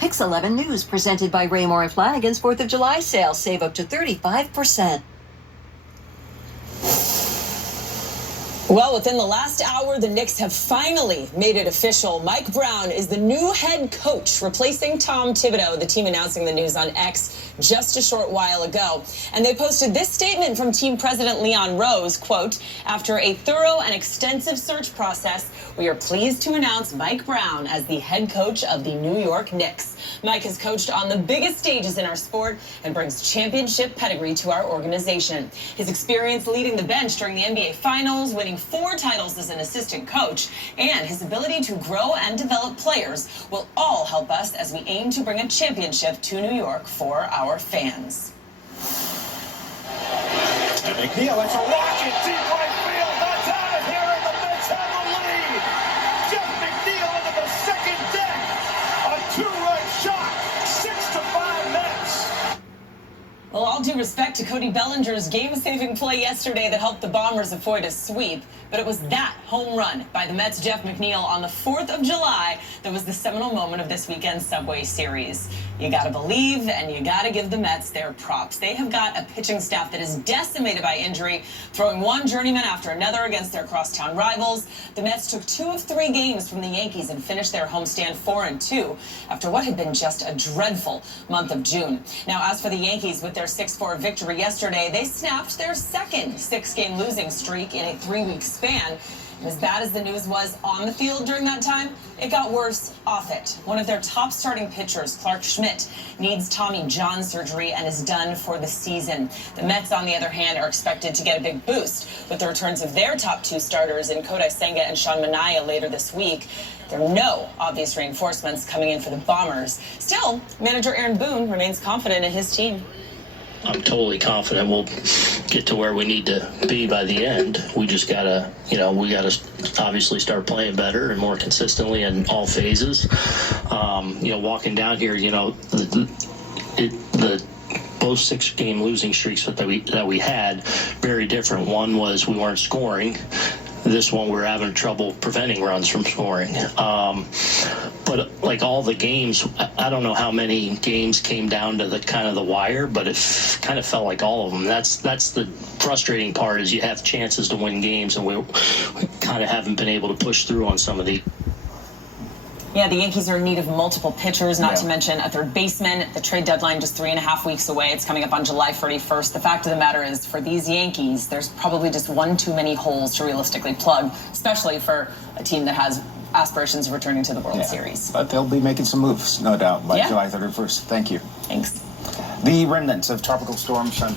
Pix 11 News, presented by Raymore and Flanagan's 4th of July sale. Save up to 35%. Well, within the last hour, the Knicks have finally made it official. Mike Brown is the new head coach, replacing Tom Thibodeau, the team announcing the news on X just a short while ago. And they posted this statement from team president Leon Rose, quote, "After a thorough and extensive search process, we are pleased to announce Mike Brown as the head coach of the New York Knicks. Mike has coached on the biggest stages in our sport and brings championship pedigree to our organization. His experience leading the bench during the NBA Finals, winning 4 titles as an assistant coach, and his ability to grow and develop players will all help us as we aim to bring a championship to New York for our fans." And McNeil, it's a rocket deep right field. That's out of here, and the Mets have the lead. Jeff McNeil into the second deck. A 2-run shot. 6-5 Mets. Well, all due respect to Cody Bellinger's game-saving play yesterday that helped the Bombers avoid a sweep, but it was that home run by the Mets' Jeff McNeil on the 4th of July that was the seminal moment of this weekend's Subway Series. You gotta believe and you gotta give the Mets their props. They have got a pitching staff that is decimated by injury, throwing one journeyman after another against their crosstown rivals. The Mets took 2 of 3 games from the Yankees and finished their homestand 4-2 after what had been just a dreadful month of June. Now, as for the Yankees, with their 6-4 victory yesterday, they snapped their second 6-game losing streak in a 3-week span. And as bad as the news was on the field during that time, it got worse off it. One of their top starting pitchers, Clark Schmidt, needs Tommy John surgery and is done for the season. The Mets, on the other hand, are expected to get a big boost with the returns of their top 2 starters in Kodai Senga and Sean Manaea later this week. There are no obvious reinforcements coming in for the Bombers. Still, manager Aaron Boone remains confident in his team. I'm totally confident we'll get to where we need to be by the end. We just gotta, we gotta obviously start playing better and more consistently in all phases. Walking down here, both 6-game losing streaks that we had, very different. One was we weren't scoring. This one, we're having trouble preventing runs from scoring. But like all the games, I don't know how many games came down to the kind of the wire, but it kind of felt like all of them. That's the frustrating part, is you have chances to win games, and we kind of haven't been able to push through on some of these. Yeah, the Yankees are in need of multiple pitchers, not to mention a third baseman. The trade deadline just 3.5 weeks away. It's coming up on July 31st. The fact of the matter is, for these Yankees, there's probably just one too many holes to realistically plug, especially for a team that has aspirations of returning to the World Series. But they'll be making some moves, no doubt, by July 31st. Thank you. Thanks. The remnants of Tropical Storm Chantal